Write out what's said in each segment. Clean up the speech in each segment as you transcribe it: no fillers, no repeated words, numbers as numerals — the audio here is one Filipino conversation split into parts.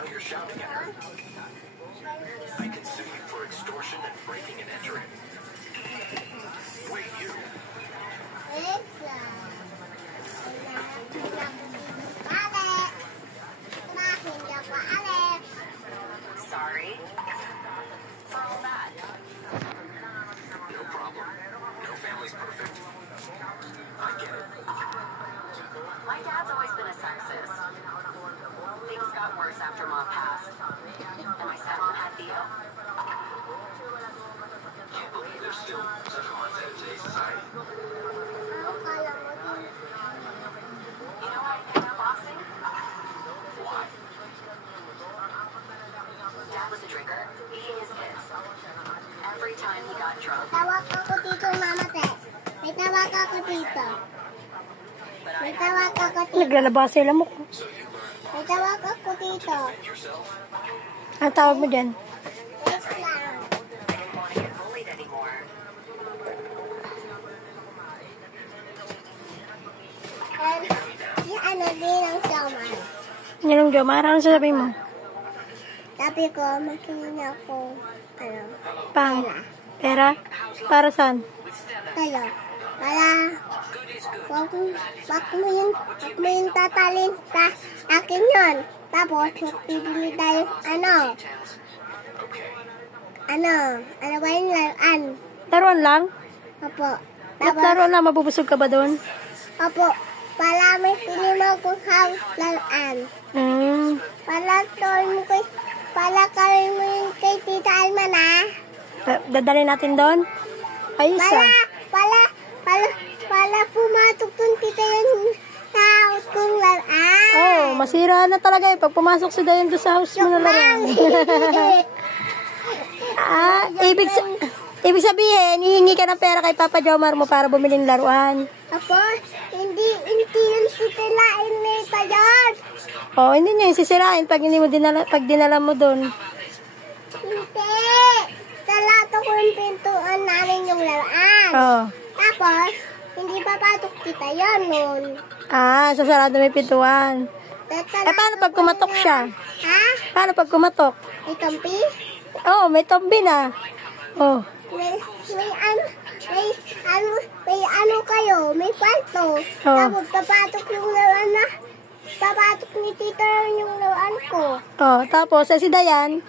now you're shouting at her. I can sue you for extortion and breaking and entering. Wait, you. Sorry for all that. No problem. No family's perfect. I get it. My dad's always been a sexist. Things got worse after Mom passed. And my stepmom had Theo. Can't believe there's still such a mindset in today's society. You know why I ended up boxing? Why? Dad was a drinker. He hit his kids. Every time he got drunk. Tawag ako dito, Mama Tess. May tawag ako dito. But May I tawag ako dito. Naglalaba sila mo. May tawag ako dito. Yourself? Ang tawag mo dyan? Wait lang. didn't want to get bullied anymore. And yung ano din ang summer. Yan ang Jomar. Ano sasabihin mo? Sabi ko, makinig ako, ano, Pang. Pera? Para saan? kayo. Para, wag mo yung tatalin sa akin yun. Tapos, bibili tayo, ano ba yung laruan? Laruan lang? Opo. Ba't laruan lang? Mabubusog ka ba doon? Opo, para may pinimo kong laruan. Para kawin mo yung kay Tita Alman, ha? Dadalhin natin doon? Ayos ah. Para pumatok dun kita yung sa house kong laruan. Oh, masira na talaga eh. Pag pumasok si Dayan doon sa house mo na laruan. Ibig sabihin, hihingi ka ng pera kay Papa Jomar mo para bumili ng laruan. Apo, hindi yung titilain nito yun. Oh, hindi niya yung sisirain pag dinala mo doon. Hindi. Salato ko yung pintuan namin yung laruan. Oh. Tapos, hindi papatok kita yun nun. Sasarado may pintuan. Paano pag kumatok siya? Ha? Paano pag kumatok? May tampi? Oh, may tombi na. Oh. May ano kayo, may kwarto. Oh. Tapos papatok yung laruan na, papatok ni Tita yung laruan ko. Oh, tapos si Dayan.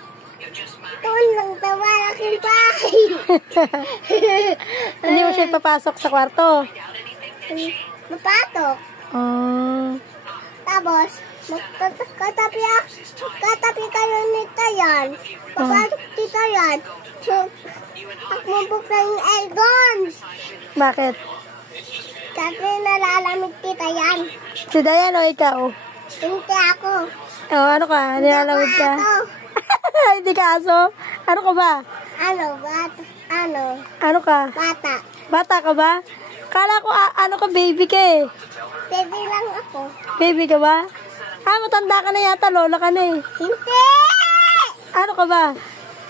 Doon lang tawalakin bahay. Hindi mo siya ipapasok sa kwarto. Mapatok. Tapos, katabi kayo nito yan. Papatok dito yan. So, takmubok na yung Elgon. Bakit? Kasi nalalamig kita yan. Si Dayan o ikaw? Hindi ako. Oh, ano ka? Nilalamig ka? Hindi ka aso? Ano ka ba? Ano ka? Bata. Bata ka ba? Kala ko ano ka, baby ka eh. Baby lang ako. Baby ka ba? Matanda ka na yata, lola ka na eh. Hindi! Ano ka ba?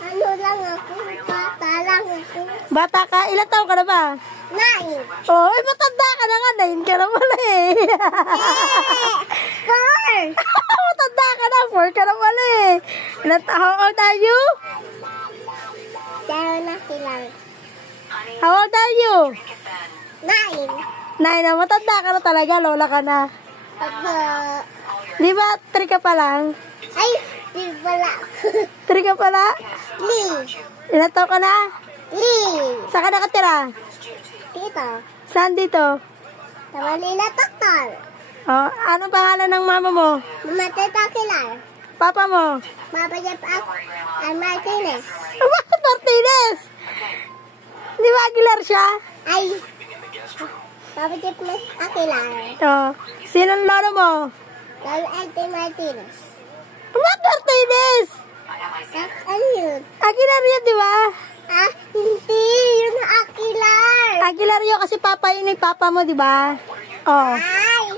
Ano lang ako? Bata lang ako. Bata ka? Ilan taon ka na ba? 9. Oh, matanda ka na nga. 9 ka na pala eh. 4. Matanda ka na. 4 ka na pala eh. How old are you? Dahil na silang. How old are you? 9. 9 na. Matanda ka na talaga. Lola ka na. Di ba 3 ka pa lang? Ay, di pala. 3 ka pala? 3. Ilan taon ka na? 3. Saan ka nakatira? Dito. Saan dito? Sa Manila, Doktor. Oh, anong pangalan ng mama mo? Mamatita Kilar. Papa mo? Papa Jeff Martinez. Bakit Martinez? Di ba Aguilar siya? Ay, Papa Jeff Kilar. Oh, sinong lolo mo? Lolo Elte Martinez. Bakit Martinez? Ano yun? Aguilar yun, di ba? Hindi. Yun Aguilar. Aguilar yun kasi papa yun yung papa mo, di ba? Oh. Ay,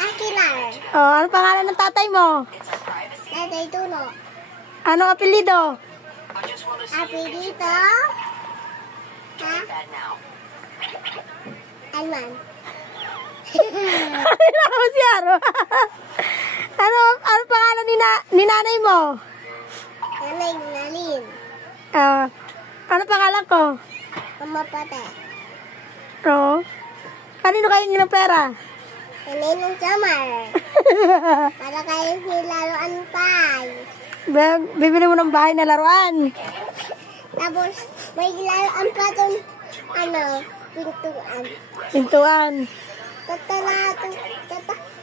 Aguilar. Oh, ano pangalan ng tatay mo? Tatay Tuno. Anong apelido? Apelyido? Ha? Alman. Ano si Aro? Ano pangalan ni nanay mo? Nanay Nalin. Ano pangalan ko? Mama Pate. Oo. Kanino kayo ng pera? Nanay ng Samar. Para kayo nilaruan pa. Bibili mo ng bahay na laruan. Tapos, may laruan pa doon, pintuan. Pintuan.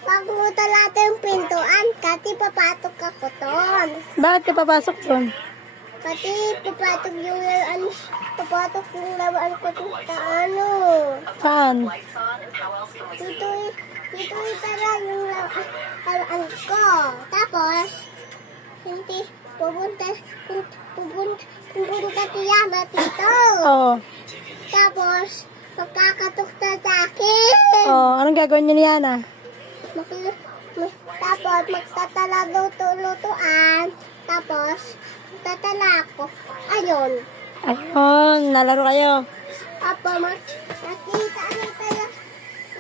Pag mo talato yung pintuan, kasi papatok ako doon. Bakit ka papasok doon? Kasi papatok yung laruan ko doon sa Saan? Tutuloy para yung laruan ko. Tapos, hindi, pupunta siya dito. Oo. Tapos, magkakatok na sa akin. Oo. Anong gagawin niya ni Yana? Tapos, magtatala luto-lutuan. Tapos, magtatala ako. Ayun. Ayun. Nalaro kayo. Apo,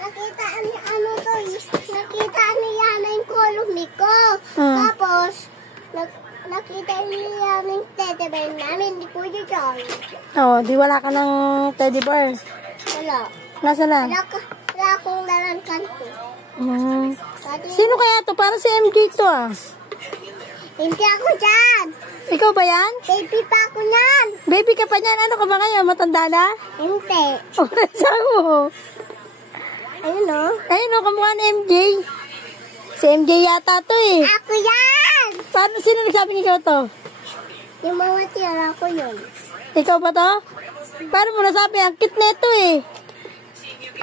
nakita ni Yana yung kolumi ko. Tapos, nakita niya yung teddy bear namin, di Kuya John. Oo. Di wala ka ng teddy bear. Wala. Nasaan na? Wala akong larankan ko. Sino kaya to? Para si MJ to ah. Hindi ako dyan. Ikaw ba yan? Baby pa ako yan. Baby ka pa niyan. Ano ka ba ngayon? Matanda na? Hindi. O, saan mo? Ayun o. Ayun o, kamukha ni MJ. Si MJ yata to eh. Ako yan. Paano, sino nagsabing ikaw to? Yung mga tira ko yun. Ikaw ba to? Paano mo nasabi? Ang cute na ito eh.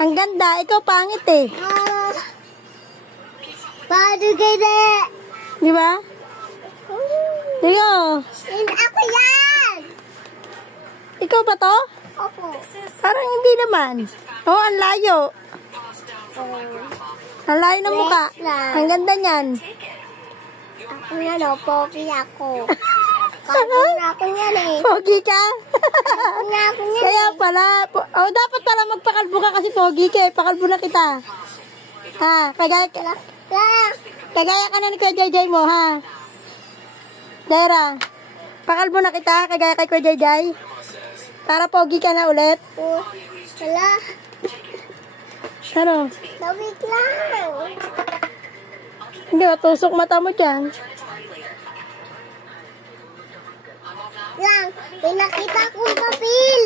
Ang ganda. Ikaw pangit eh. Paano ganda? Di ba? Ikaw. Ako yan. Ikaw ba to? Opo. Parang hindi naman. Oo, ang layo. Ang layo ng mukha. Ang ganda niyan. Ako yan o, pogi ako. Kalbo na ako yan eh. Pogi ka? Kalbo na ako yan Kaya pala. Dapat pala magpakalbo ka kasi pogi ka eh. Pakalbo na kita. Ha? Kagaya ka na ni Kuya Jayjay mo, ha? Dera, pakalbo na kita, kagaya kay Kuya Jayjay. Para pogi ka na ulit. Wala. Ano? Tawid lang. Hindi, matusok mata mo dyan. Lang, may nakita akong papel.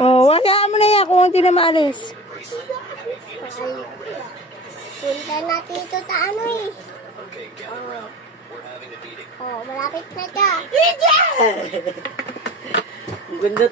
Oh, hayaan mo na yan kung hindi na maalis. Punta natin ito sa ano eh. Malapit na siya. Ang ganda